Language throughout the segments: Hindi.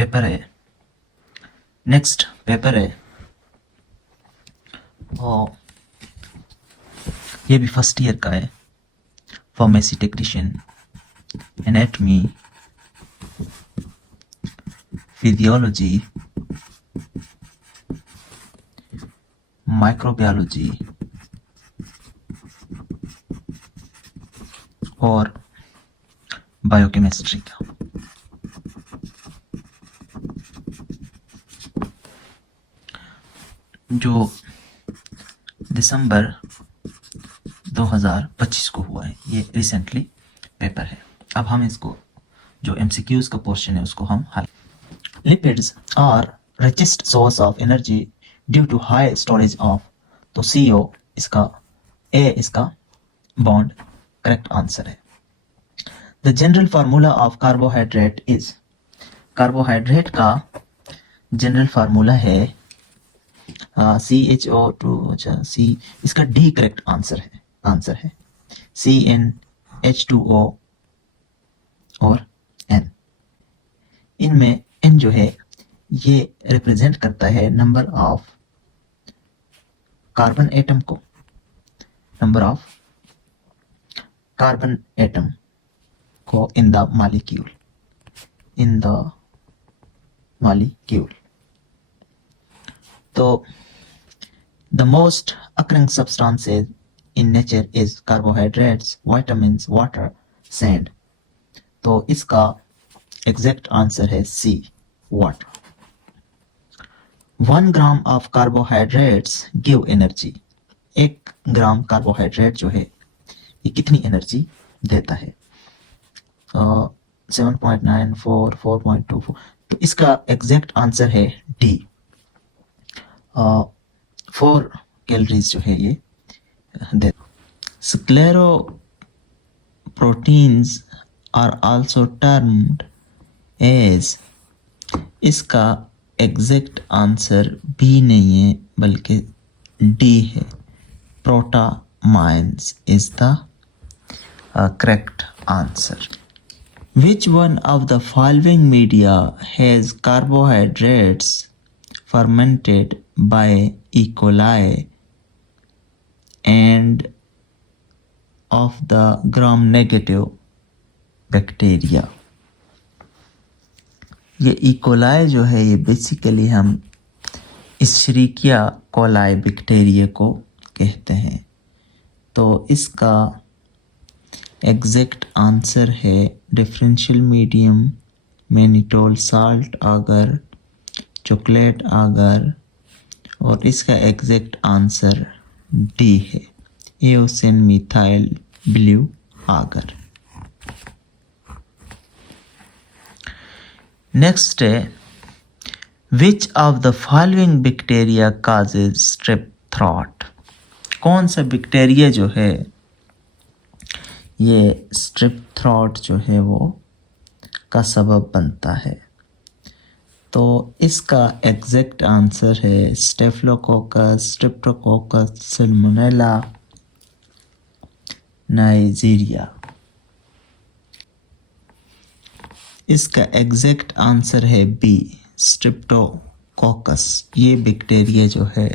पेपर है, नेक्स्ट पेपर है और ये भी फर्स्ट ईयर का है, pharmacy technician, anatomy, physiology, microbiology और बायोकेमिस्ट्री का। जो दिसंबर 2025 को हुआ है, ये रिसेंटली पेपर है। अब हम इसको जो MCQs का पोर्शन है उसको हम हल। Lipids are richest source of energy due to high storage of, तो CO इसका बॉन्ड करेक्ट आंसर है। The general formula of carbohydrate is, carbohydrate का जनरल फार्मूला है CHO2, अच्छा C, इसका D करेक्ट आंसर है CnH2O और N। इनमें N जो है ये रिप्रेजेंट करता है नंबर ऑफ कार्बन एटम को, नंबर ऑफ कार्बन एटम को इन द मॉलिक्यूल। तो the most occurring substances in nature is carbohydrates, vitamins, water, sand। तो इसका एग्जैक्ट आंसर है C, water। 1 gram of carbohydrates give energy, 1 gram carbohydrate जो है ये कितनी एनर्जी देता है? 7.94, 4.24। तो इसका एग्जैक्ट आंसर है D, 4 कैलोरीज जो है ये दे। Scleroproteins are also termed as, इसका एग्जैक्ट आंसर B नहीं है बल्कि D है, protamines is the correct answer. Which one of the following media has carbohydrates fermented by E. coli and of the gram-negative bacteria? ये E. coli जो है ये बेसिकली हम इश्रिकिया कोलाई बैक्टीरिया को कहते हैं। तो इसका एग्जैक्ट आंसर है differential medium, mannitol salt agar, chocolate agar, और इसका एग्जैक्ट आंसर D है, eosin methyl blue agar. Next है which of the following bacteria causes strep throat, कौन सा बैक्टीरिया जो है ये स्ट्रेप थ्रॉट जो है वो का सबब बनता है? तो इसका एग्जैक्ट आंसर है स्टेफिलोकोकस, स्ट्रेप्टोकोकस, सल्मोनेला, नाइजीरिया। इसका एग्जैक्ट आंसर है B, स्ट्रेप्टोकोकस। ये बैक्टीरिया जो है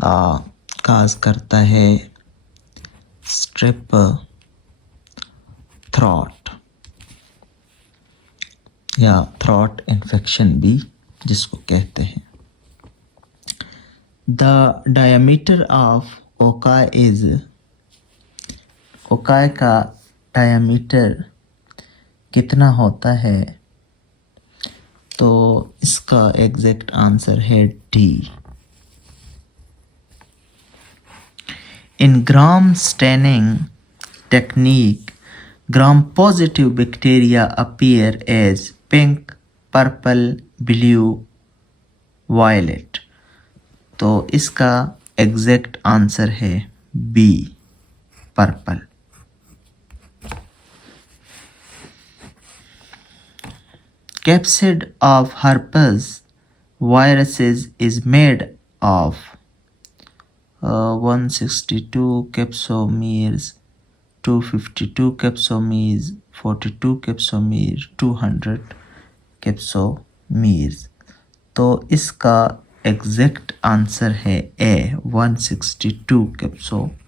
काज करता है स्ट्रेप थ्रॉट या थ्रॉट इन्फेक्शन भी जिसको कहते हैं। The diameter of cocci is, cocci का डायमीटर कितना होता है? तो इसका एग्जैक्ट आंसर है D। In gram staining technique gram positive bacteria appear as pink, purple, blue, violet। तो इसका एग्जैक्ट आंसर है B, purple. Capsid of herpes viruses is made of 162 capsomeres, 252 capsomeres, 42 capsomeres, 200 कैप्सोमीर्स। तो इसका एग्जैक्ट आंसर है ए 162 कैप्सोमीर्स।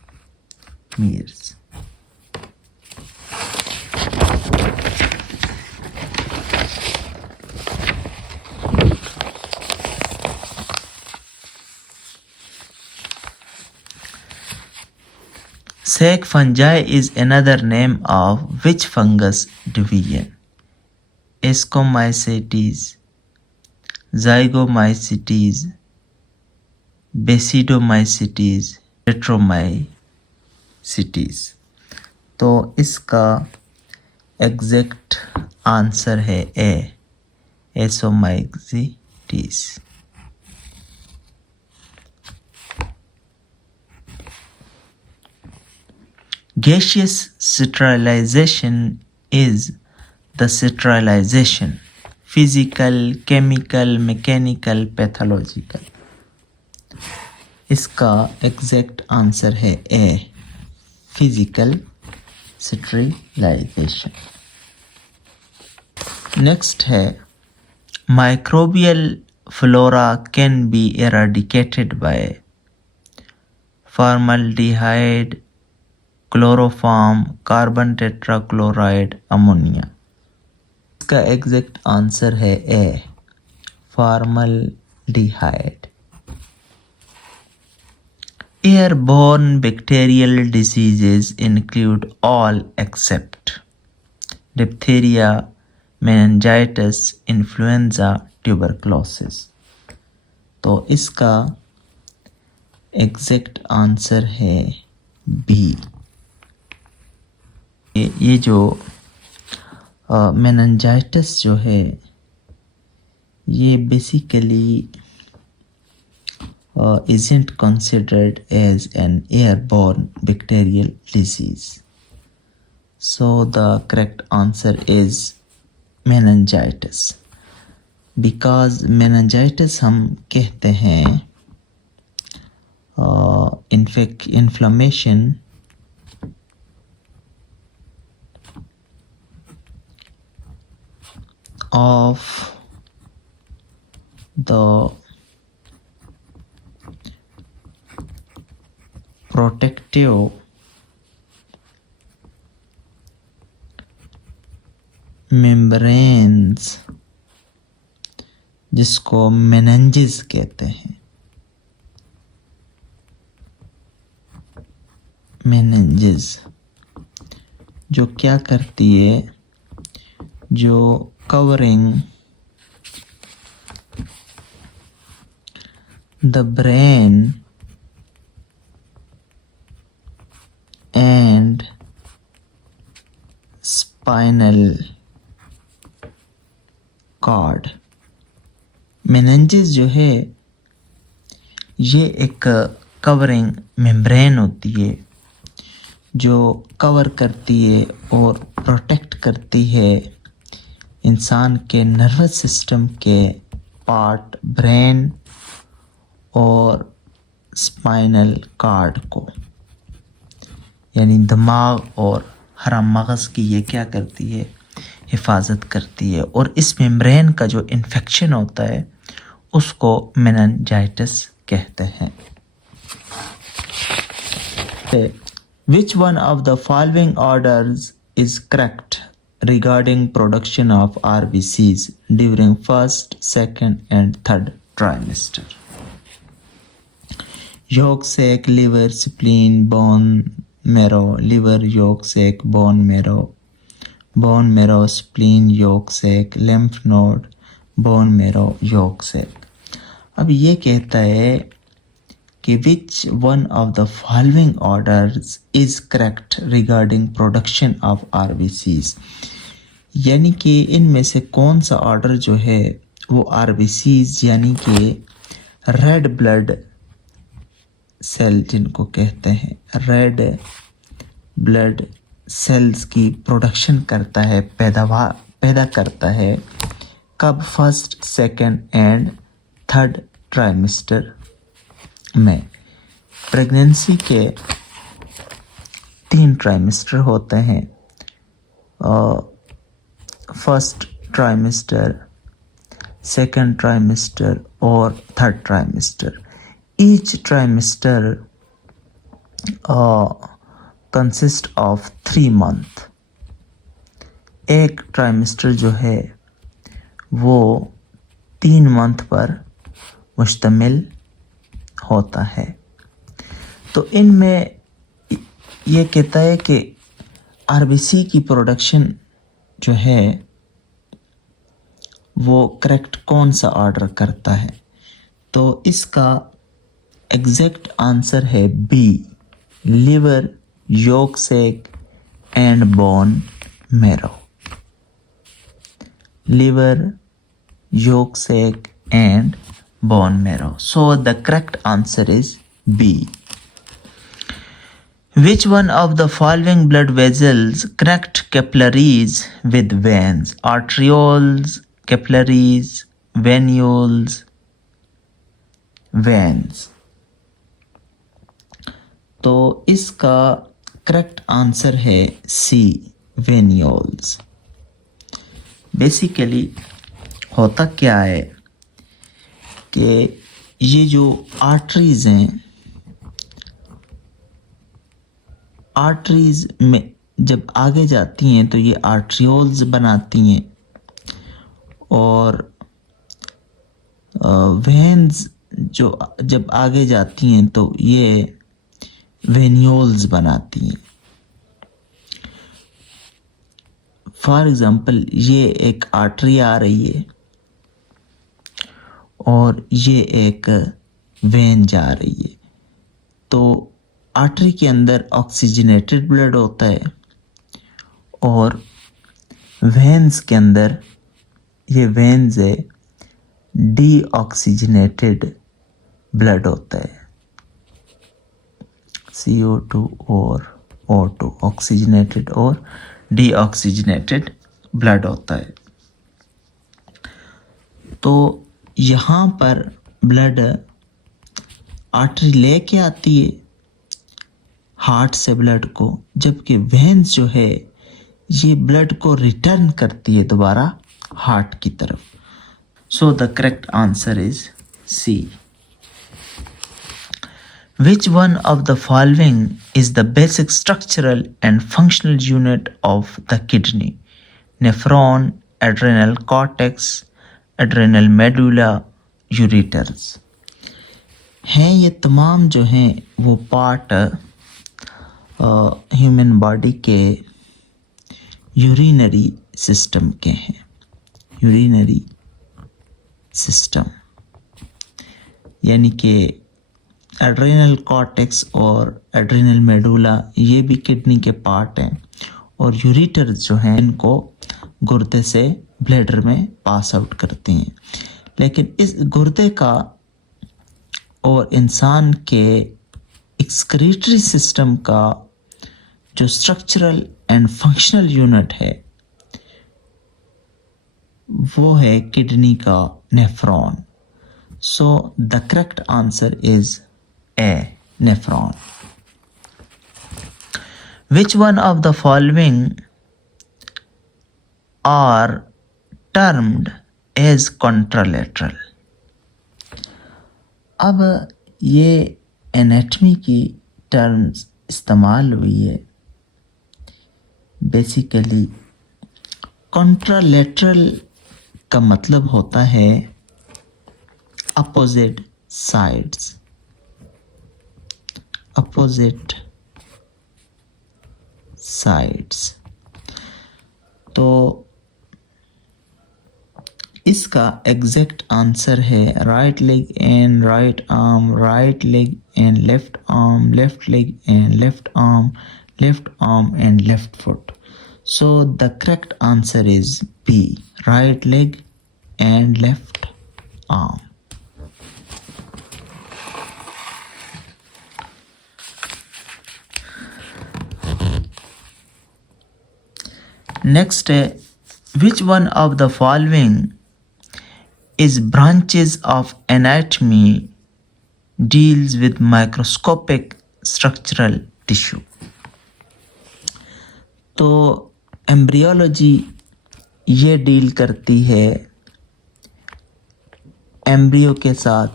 Sac fungi is another name of which fungus division? Ascomycetes, Zygomycetes, Basidomycetes, Tetromycetes। तो इसका एग्जैक्ट आंसर है ए एसोमाइसीटीज। Gaseous sterilization is the sterilization, physical, chemical, mechanical, pathological। इसका एग्जैक्ट आंसर है ए फिजिकल स्टेरिलाइजेशन। नेक्स्ट है microbial flora can be eradicated by formaldehyde, chloroform, carbon tetrachloride, ammonia. इसका एग्जैक्ट आंसर है A formaldehyde. Airborne bacterial diseases include all except diphtheria, meningitis, influenza, tuberculosis। तो इसका एग्जैक्ट आंसर है बी। ये जो मेनिंजाइटिस जो है ये basically isn't considered as an airborne bacterial disease. So the correct answer is meningitis, because meningitis हम कहते हैं inflammation of the protective membranes जिसको मेनिंजेस कहते हैं। मेनिंजेस जो क्या करती है, जो covering the brain and spinal cord। Meninges जो है ये एक कवरिंग मेम्ब्रेन होती है जो कवर करती है और प्रोटेक्ट करती है इंसान के नर्वस सिस्टम के पार्ट ब्रेन और स्पाइनल कार्ड को, यानी दिमाग और हरम मगज़ की ये क्या करती है, हिफाजत करती है। और इस मेम्ब्रेन का जो इन्फेक्शन होता है उसको मेनिंजाइटिस कहते हैं। Which one of the following orders is correct regarding production of RBCs during first, second and third trimester? Yolk sac, liver, spleen, bone marrow, liver, yolk sac, bone marrow, spleen, yolk sac, lymph node, bone marrow, yolk sac। अब ये कहता है कि which one of the following orders is correct regarding production of RBCs, यानी कि इनमें से कौन सा ऑर्डर जो है वो RBCs यानी कि रेड ब्लड सेल जिनको कहते हैं, रेड ब्लड सेल्स की प्रोडक्शन करता है, पैदा करता है कब, first, second and third trimester में। प्रेगनेंसी के 3 ट्राइमेस्टर होते हैं, first trimester, second trimester or third trimester. Each trimester consists of 3 month. एक ट्राइमेस्टर जो है वो 3 मंथ पर मुश्तमिल होता है। तो इनमें ये कहता है कि आरबीसी की प्रोडक्शन जो है वो करेक्ट कौन सा ऑर्डर करता है। तो इसका एग्जैक्ट आंसर है B, liver, yolk sac and bone marrow. Liver, yolk sac and bone marrow. So the correct answer is B. Which one of the following blood vessels connect capillaries with veins? Arterioles, capillaries, venules, veins. तो इसका करेक्ट आंसर है सी, वेन्यूल्स। बेसिकली होता क्या है कि ये जो आर्टरीज हैं, आर्टरीज में जब आगे जाती हैं तो ये आर्ट्रियोल्स बनाती हैं और वेन्स जो जब आगे जाती हैं तो ये वेन्यूल्स बनाती हैं। फॉर एग्जाम्पल ये एक आर्टरी आ रही है और ये एक वेन जा रही है। तो आर्टरी के अंदर ऑक्सीजनेटेड ब्लड होता है और वेन्स के अंदर, ये वेन्स है, डीऑक्सीजनेटेड ब्लड होता है, CO2 और O2, ऑक्सीजनेटेड और डीऑक्सीजनेटेड ब्लड होता है। तो यहाँ पर ब्लड आर्टरी लेके आती है हार्ट से ब्लड को, जबकि वेन्स जो है ये ब्लड को रिटर्न करती है दोबारा हार्ट की तरफ। So the correct answer is C. Which one of the following is the basic structural and functional unit of the kidney? Nephron, adrenal cortex, adrenal medulla, ureters. हैं ये तमाम जो हैं वो पार्ट ह्यूमन बॉडी के यूरिनरी सिस्टम के हैं। यूरिनरी सिस्टम यानी कि एड्रेनल कॉर्टेक्स और एड्रेनल मेडुला ये भी किडनी के पार्ट हैं और यूरिटर्स जो हैं इनको गुर्दे से ब्लैडर में पास आउट करते हैं। लेकिन इस गुर्दे का और इंसान के एक्सक्रीटरी सिस्टम का जो स्ट्रक्चरल एंड फंक्शनल यूनिट है वो है किडनी का nephron. So the correct answer is A, nephron. Which one of the following are termed as contralateral? अब ये एनाटमी की टर्म्स इस्तेमाल हुई है। बेसिकली कॉन्ट्रालेटरल का मतलब होता है अपोजिट साइड्स, अपोजिट साइड्स। तो इसका एग्जैक्ट आंसर है right leg and right arm, right leg and left arm, left leg and left arm, left arm and left foot. So the correct answer is B, right leg and left arm. Next, which one of the following is branches of anatomy deals with microscopic structural tissue? तो एम्ब्रियोलॉजी ये डील करती है एम्ब्रियो के साथ,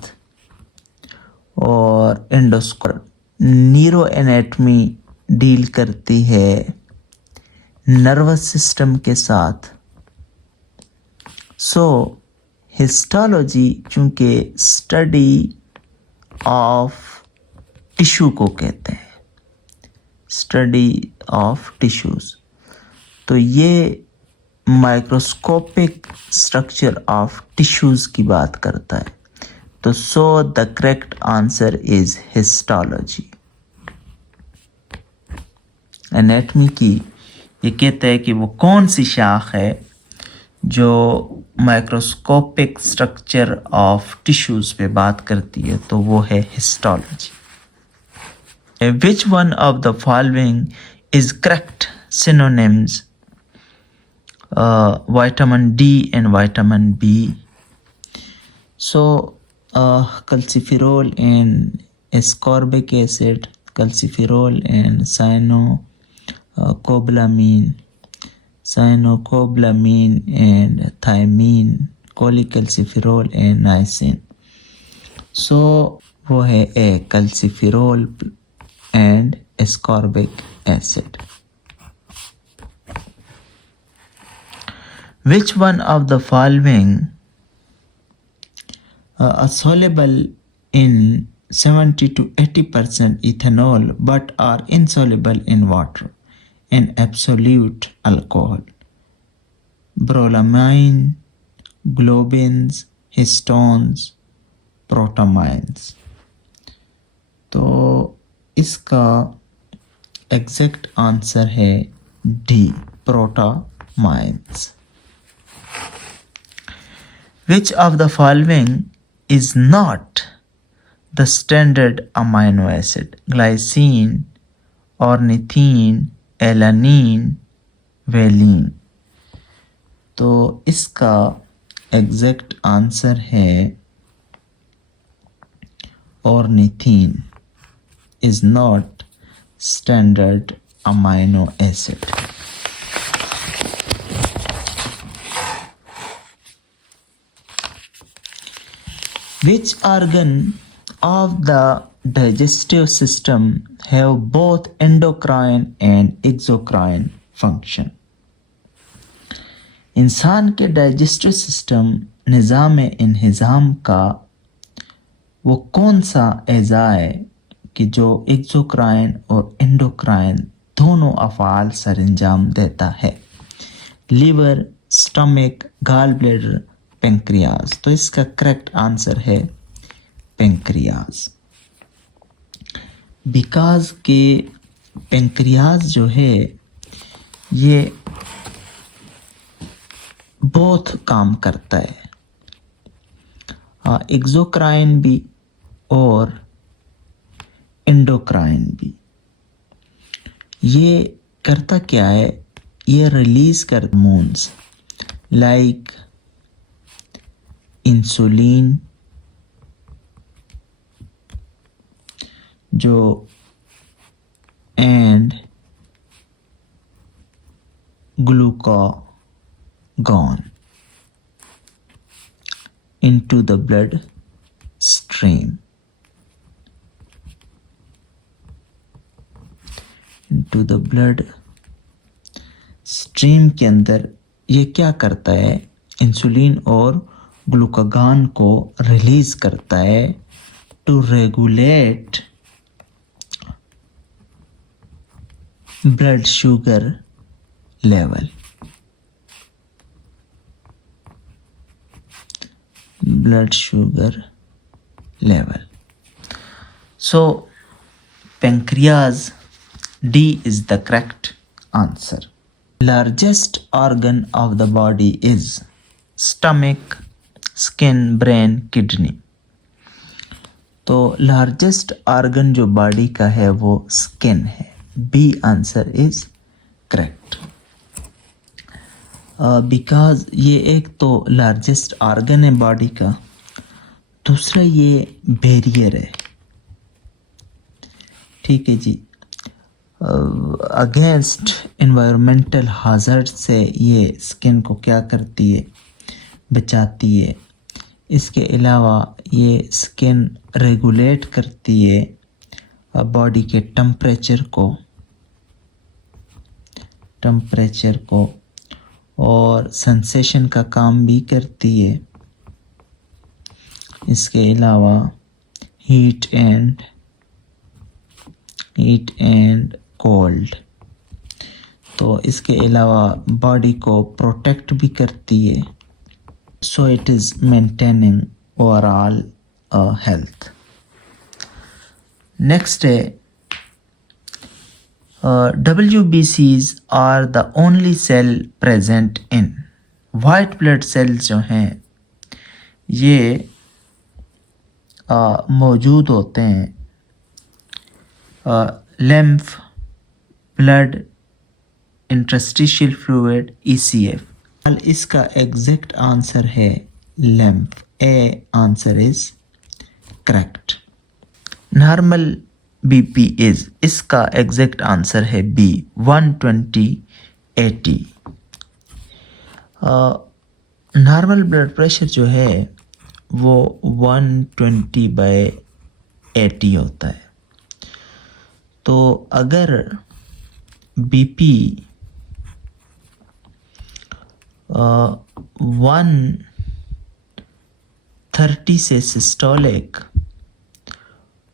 और एंडोस्कोप न्यूरो एनाटॉमी डील करती है नर्वस सिस्टम के साथ। सो हिस्टोलॉजी चूंकि स्टडी ऑफ टिश्यू को कहते हैं, स्टडी ऑफ टिश्यूज, तो ये माइक्रोस्कोपिक स्ट्रक्चर ऑफ टिश्यूज की बात करता है। तो सो the correct answer is histology. Anatomy की ये कहता है कि वो कौन सी शाख है जो माइक्रोस्कोपिक स्ट्रक्चर ऑफ टिश्यूज पे बात करती है, तो वो है histology. Which one of the following is correct synonyms? Vitamin D and vitamin B. So calciferol and ascorbic acid, calciferol and cyanocobalamin and thiamine, cholecalciferol and niacin. So वो है A, calciferol and ascorbic acid. Which one of the following are soluble in 70 to 80% ethanol but are insoluble in water and absolute alcohol? Brolamine, globins, histones, protamines. तो इसका एग्जैक्ट आंसर है D, प्रोटामाइन्स। Which of the following is not the standard amino acid? Glycine, ornithine, alanine, valine. तो इसका एग्जैक्ट आंसर है ornithine is not standard amino acid. Which organ of the digestive system have both endocrine and exocrine function? इंसान के डाइजेस्टिव सिस्टम निज़ाम इंहिज़ाम का वो कौन सा एज़ा है कि जो एक्सोक्राइन और एंडोक्राइन दोनों अफ़ाल सर अंजाम देता है? Liver, stomach, gall bladder, pancreas. तो इसका करेक्ट आंसर है पेंक्रियाज। बिकॉज के पेंक्रियाज जो है ये बहुत काम करता है, एक्सोक्राइन भी और एंडोक्राइन भी। ये करता क्या है, ये रिलीज कर हार्मोन्स लाइक इंसुलिन जो and glucagon into the blood stream. into the blood stream के अंदर ये क्या करता है, इंसुलिन और ग्लूकागॉन को रिलीज करता है to regulate blood sugar level. blood sugar level. So pancreas, D is the correct answer. Largest organ of the body is stomach, skin, brain, kidney. तो लार्जेस्ट ऑर्गन जो बॉडी का है वो स्किन है। B answer is correct. Because ये एक तो लार्जेस्ट ऑर्गन है बॉडी का, दूसरा ये बैरियर है। ठीक है जी, अगेंस्ट एनवायरमेंटल हाजर्ड से ये स्किन को क्या करती है, बचाती है। इसके अलावा ये स्किन रेगुलेट करती है बॉडी के टेम्परेचर को और सेंसेशन का काम भी करती है। इसके अलावा हीट एंड कोल्ड, तो इसके अलावा बॉडी को प्रोटेक्ट भी करती है। So it is maintaining overall health. Next है WBCs are the only cell present in. White blood cells जो हैं ये मौजूद होते हैं lymph, blood, interstitial fluid, ECF। इसका एग्जैक्ट आंसर है lymph. A answer is correct. Normal BP is, इसका एग्जैक्ट आंसर है B 120/80। नॉर्मल ब्लड प्रेशर जो है वो 120/80 होता है। तो अगर BP 130 से सिस्टोलिक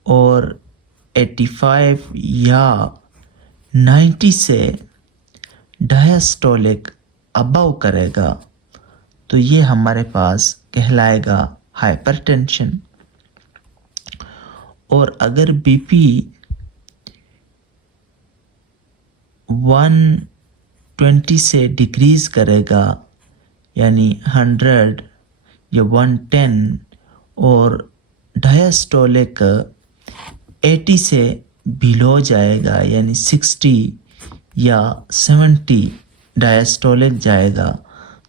और 85 या 90 से डायस्टोलिक अबव करेगा तो ये हमारे पास कहलाएगा हाइपरटेंशन। और अगर BP 120 से डिक्रीज करेगा यानी 100 या 110 और डायस्टोलिक 80 से बिलो जाएगा यानी 60 या 70 डायस्टोलिक जाएगा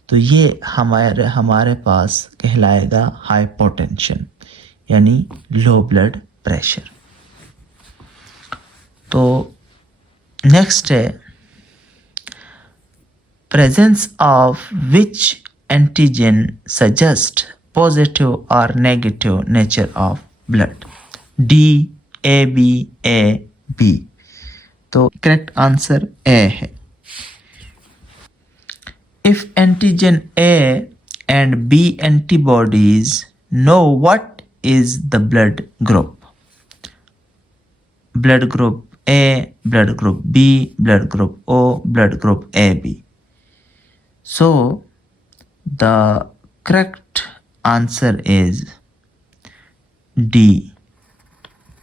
तो ये हमारे पास कहलाएगा हाइपोटेंशन यानी लो ब्लड प्रेशर। तो नेक्स्ट है presence of which antigen suggest positive और negative nature of blood. D, AB, A, B। तो करेक्ट आंसर A है। If antigen A and B antibodies know what is the blood group? Blood group A, blood group B, blood group O, blood group AB. So the correct answer is D,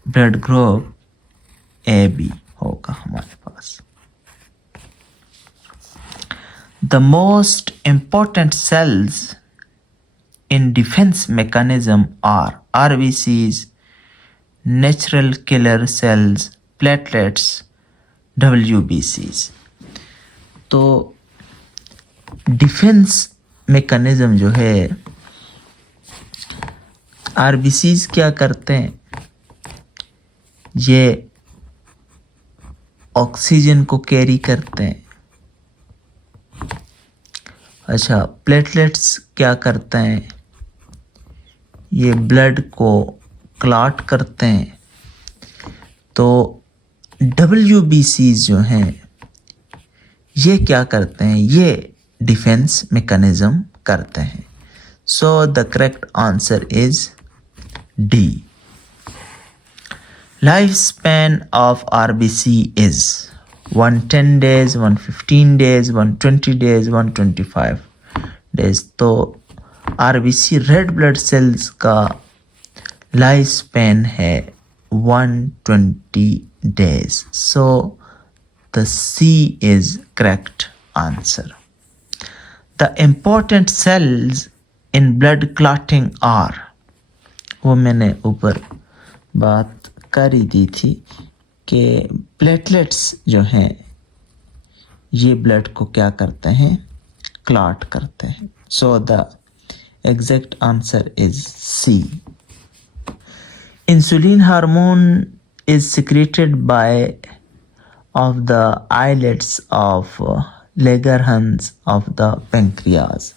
blood group AB होगा हमारे पास। The most important cells in defense mechanism are RBCs, natural killer cells, platelets, WBCs। तो डिफेंस मैकेनिज्म जो है RBCs क्या करते हैं, ये ऑक्सीजन को कैरी करते हैं। अच्छा, प्लेटलेट्स क्या करते हैं, ये ब्लड को क्लॉट करते हैं। तो WBCs जो हैं ये क्या करते हैं, ये डिफेंस मैकेनिज्म करते हैं। So the correct answer is D। Life span of RBC is 110 days, 115 days, 120 days, 125 days। तो RBC रेड ब्लड सेल्स का लाइफ स्पैन है 120 days। So the C is correct answer। The important cells in blood clotting are, वो मैंने ऊपर बात कर ही दी थी कि प्लेटलेट्स जो हैं ये ब्लड को क्या करते हैं, क्लॉट करते हैं। So the exact answer is C। Insulin hormone is secreted by of the islets of Langerhans of the pancreas।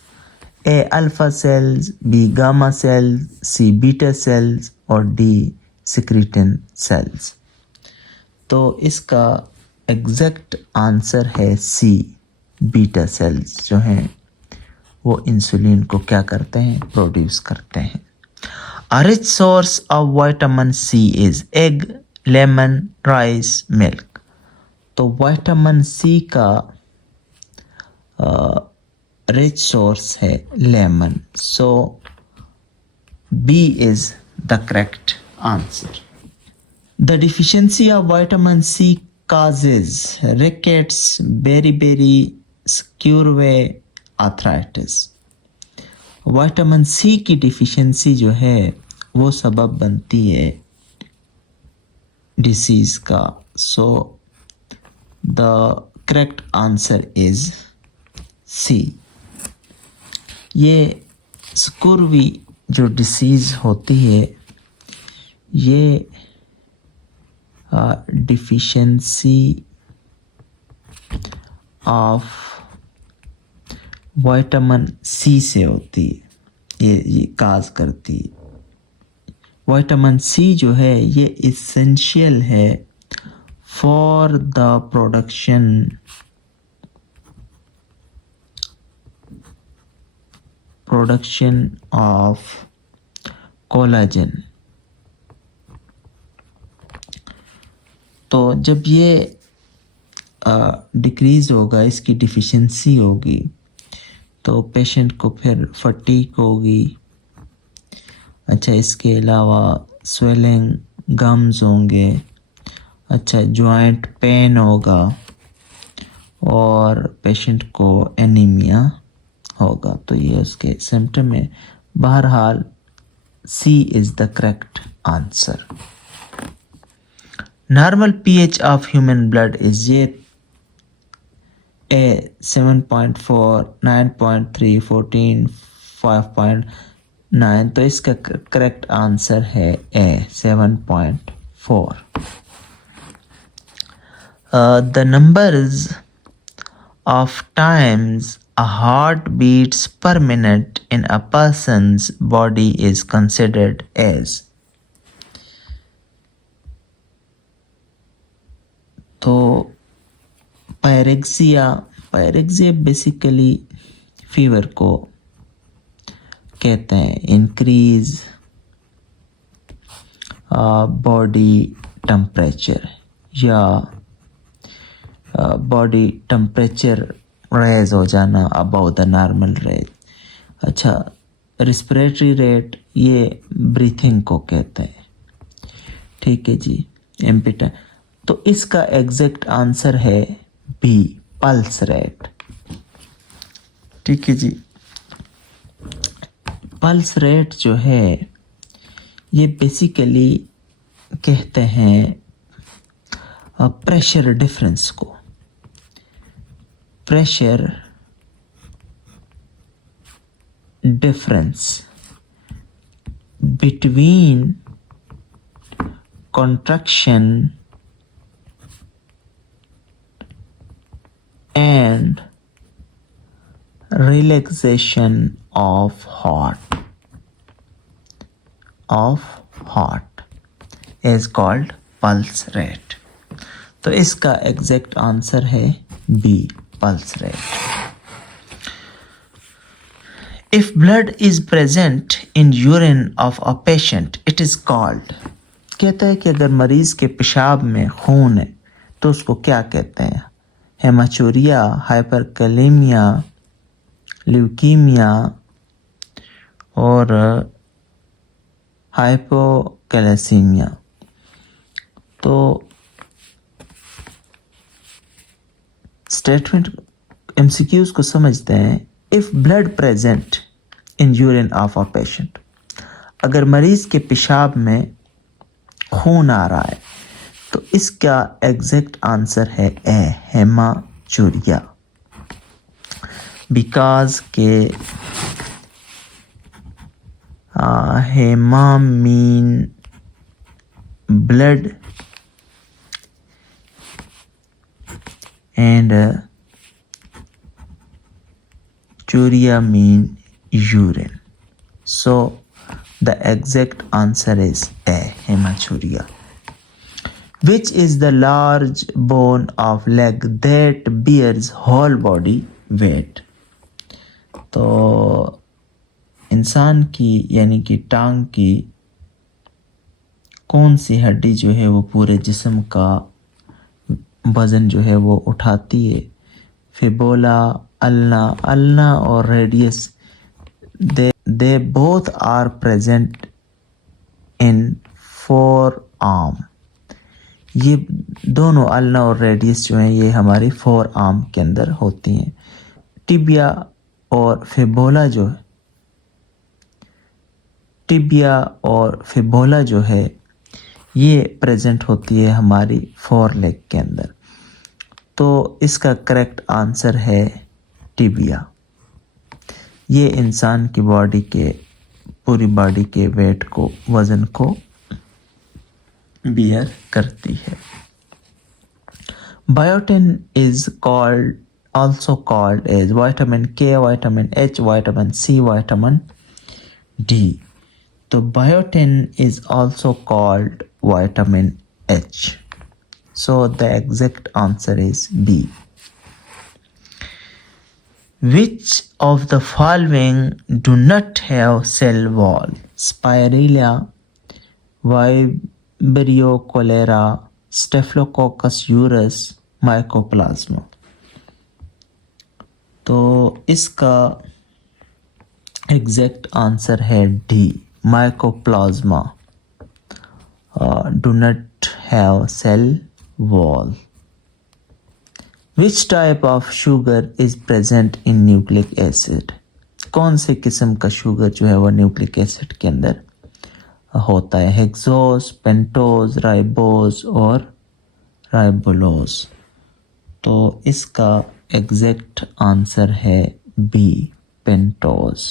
A alpha cells, B gamma cells, C beta cells और डी सिक्रीटिन सेल्स। तो इसका एग्जैक्ट आंसर है सी, बीटा सेल्स जो हैं वो इंसुलिन को क्या करते हैं, प्रोड्यूस करते हैं। A rich source of vitamin C is egg, lemon, rice, milk। तो विटामिन सी का रिच सोर्स है lemon, so B is the correct answer. The deficiency of vitamin C causes rickets, beriberi, scurve, arthritis। Vitamin C की डिफिशियंसी जो है वो सबब बनती है डिसीज का, so the correct answer is C. ये स्कुर्वी जो डिसीज होती है ये डिफिशियंसी ऑफ विटामिन सी से होती है, ये काज करती है। विटामिन सी जो है ये इसेंशियल है for the production of collagen. तो जब ये डिक्रीज होगा, इसकी डिफिशियंसी होगी, तो पेशेंट को फिर फटीग होगी। अच्छा, इसके अलावा स्वेलिंग, गम्स होंगे, अच्छा जॉइंट पेन होगा और पेशेंट को एनीमिया होगा। तो ये उसके सिम्टम है। बहरहाल C is the correct answer. Normal pH of human blood is ये ए 7.4, 9.3, 14, 5.9। तो इसका करेक्ट आंसर है ए 7.4। The numbers of times a heart beats per minute in a person's body is considered as। तो पायरेक्सिया बेसिकली फीवर को कहते हैं। इंक्रीज बॉडी टेम्परेचर या बॉडी टेम्परेचर रेज हो जाना अबाउ द नॉर्मल रेट। अच्छा, रिस्पिरेटरी रेट ये ब्रीथिंग को कहते हैं। ठीक है जी, एम्पिटा। तो इसका एग्जैक्ट आंसर है बी, पल्स रेट। ठीक है जी, पल्स रेट जो है ये बेसिकली कहते हैं प्रेशर डिफरेंस को। Pressure difference between contraction and relaxation of heart is called pulse rate। तो इसका एग्जैक्ट आंसर है B, pulse rate। If blood is present in urine of a patient, it is called। कहता है कि अगर मरीज के पेशाब में खून है तो उसको क्या कहते हैं? हेमाचूरिया, हाइपरकैलेमिया, ल्यूकीमिया और हाइपोकैलेसीमिया। तो स्टेटमेंट एमसीक्यूज को समझते हैं। If blood present in urine of a patient, अगर मरीज के पेशाब में खून आ रहा है तो इसका एग्जैक्ट आंसर है ए, हेमाचूरिया। बिकॉज के Hema mean blood and Churia mean urine. So the exact answer is A, hematuria. Which is the large bone of leg that bears whole body weight? तो इंसान की यानी कि टांग की कौन सी हड्डी जो है वो पूरे जिस्म का वजन जो है वो उठाती है? फिबोला, अल्ना और radius, they both are present in forearm. ये दोनों अल्ना और रेडियस जो हैं ये हमारी फोर आर्म के अंदर होती हैं। टिबिया और फिबोला जो है ये प्रेजेंट होती है हमारी फोर लेग के अंदर। तो इसका करेक्ट आंसर है टिबिया। ये इंसान की बॉडी के पूरी बॉडी के वेट को वज़न को बियर करती है। Biotin is also called as vitamin K, vitamin H, vitamin C, vitamin D. तो biotin is also called vitamin H. So the exact answer is B. Which of the following do not have cell wall? Spirilla, Vibrio cholera, Staphylococcus aureus, Mycoplasma. तो इसका एग्जैक्ट आंसर है D, mycoplasma do not have cell wall. Which type of sugar is present in nucleic acid? कौन से किस्म का शुगर जो है वो न्यूक्लिक एसिड के अंदर होता है? हेक्सोस, पेंटोज, राइबोज और राइबोलोज। तो इसका एग्जैक्ट आंसर है बी, पेंटोज।